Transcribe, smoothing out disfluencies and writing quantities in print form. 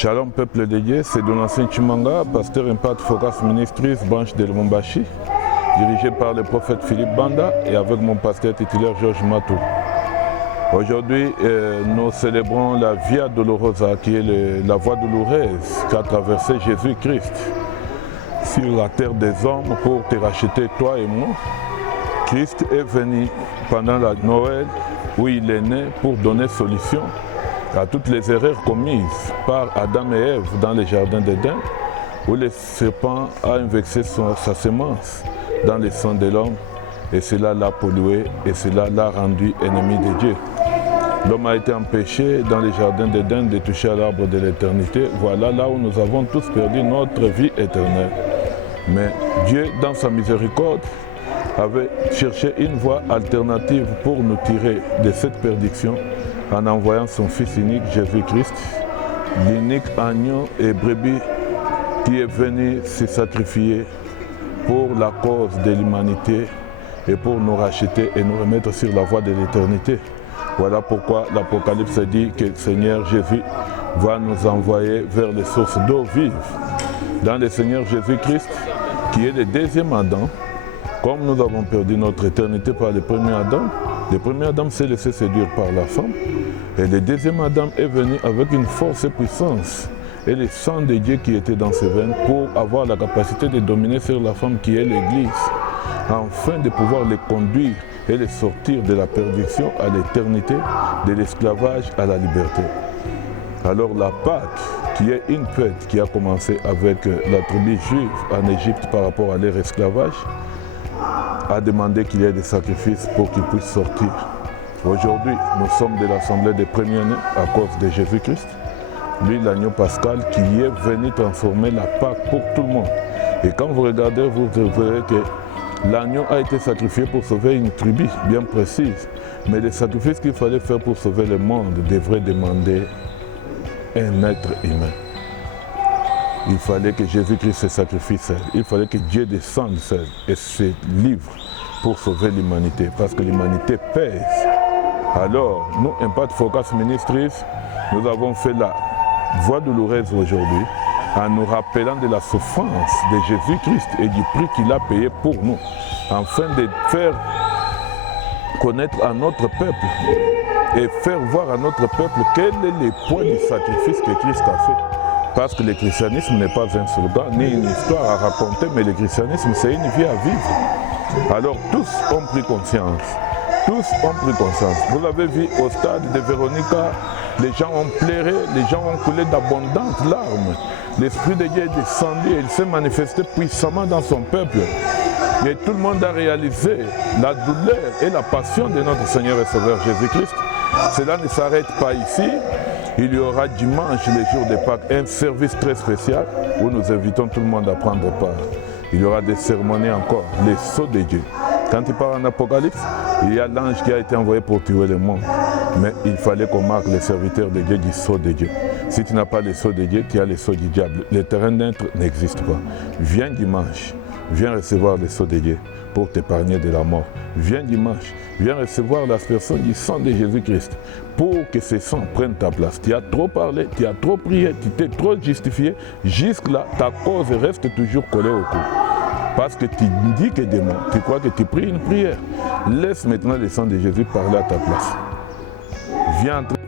Shalom peuple de Dieu, c'est Donatien Chimanga, pasteur Impact Focus Ministries, branche de Lumumbashi, dirigé par le prophète Philippe Banda et avec mon pasteur titulaire Georges Matou. Aujourd'hui, nous célébrons la Via Dolorosa, qui est la voie douloureuse qu'a traversé Jésus-Christ sur la terre des hommes pour te racheter toi et moi. Christ est venu pendant la Noël où il est né pour donner solution à toutes les erreurs commises par Adam et Ève dans le jardin d'Éden, où le serpent a invexé sa semence dans le sang de l'homme, et cela l'a pollué, et cela l'a rendu ennemi de Dieu. L'homme a été empêché dans le jardin d'Éden de toucher à l'arbre de l'éternité. Voilà là où nous avons tous perdu notre vie éternelle. Mais Dieu, dans sa miséricorde, avait cherché une voie alternative pour nous tirer de cette perdition en envoyant son Fils unique, Jésus-Christ, l'unique agneau et brebis qui est venu se sacrifier pour la cause de l'humanité et pour nous racheter et nous remettre sur la voie de l'éternité. Voilà pourquoi l'Apocalypse dit que le Seigneur Jésus va nous envoyer vers les sources d'eau vive. Dans le Seigneur Jésus-Christ, qui est le deuxième Adam, comme nous avons perdu notre éternité par le premier Adam s'est laissé séduire par la femme. Et le deuxième Adam est venu avec une force et puissance et le sang de Dieu qui était dans ses veines pour avoir la capacité de dominer sur la femme qui est l'Église, afin de pouvoir les conduire et les sortir de la perdition à l'éternité, de l'esclavage à la liberté. Alors la Pâque, qui est une fête qui a commencé avec la tribu juive en Égypte par rapport à leur esclavage, a demandé qu'il y ait des sacrifices pour qu'ils puissent sortir. Aujourd'hui, nous sommes de l'Assemblée des premiers-nés à cause de Jésus-Christ, lui l'agneau pascal qui est venu transformer la Pâque pour tout le monde. Et quand vous regardez, vous verrez que l'agneau a été sacrifié pour sauver une tribu bien précise. Mais les sacrifices qu'il fallait faire pour sauver le monde devraient demander un être humain. Il fallait que Jésus-Christ se sacrifie seul. Il fallait que Dieu descende seul et se livre pour sauver l'humanité, parce que l'humanité pèse. Alors, nous, Impact Focus Ministries, nous avons fait la voie douloureuse aujourd'hui en nous rappelant de la souffrance de Jésus-Christ et du prix qu'il a payé pour nous, afin de faire connaître à notre peuple et faire voir à notre peuple quel est le poids du sacrifice que Christ a fait. Parce que le christianisme n'est pas un slogan ni une histoire à raconter, mais le christianisme c'est une vie à vivre. Alors tous ont pris conscience. Tous ont pris conscience. Vous l'avez vu au stade de Véronica, les gens ont pleuré, les gens ont coulé d'abondantes larmes. L'Esprit de Dieu est descendu et il s'est manifesté puissamment dans son peuple. Et tout le monde a réalisé la douleur et la passion de notre Seigneur et Sauveur Jésus-Christ. Cela ne s'arrête pas ici. Il y aura dimanche, les jours de Pâques, un service très spécial où nous invitons tout le monde à prendre part. Il y aura des cérémonies encore, les sceaux de Dieu. Quand il part en Apocalypse, il y a l'ange qui a été envoyé pour tuer le monde. Mais il fallait qu'on marque les serviteurs de Dieu du sceau de Dieu. Si tu n'as pas les sceaux de Dieu, tu as les sceaux du diable. Le terrain d'être n'existe pas. Viens dimanche, viens recevoir les sceaux de Dieu pour t'épargner de la mort. Viens dimanche, viens recevoir l'aspersion du sang de Jésus-Christ pour que ce sang prenne ta place. Tu as trop parlé, tu as trop prié, tu t'es trop justifié. Jusque-là, ta cause reste toujours collée au cou. Parce que tu dis que des mots, tu crois que tu pries une prière. Laisse maintenant le sang de Jésus parler à ta place. Viens entrer.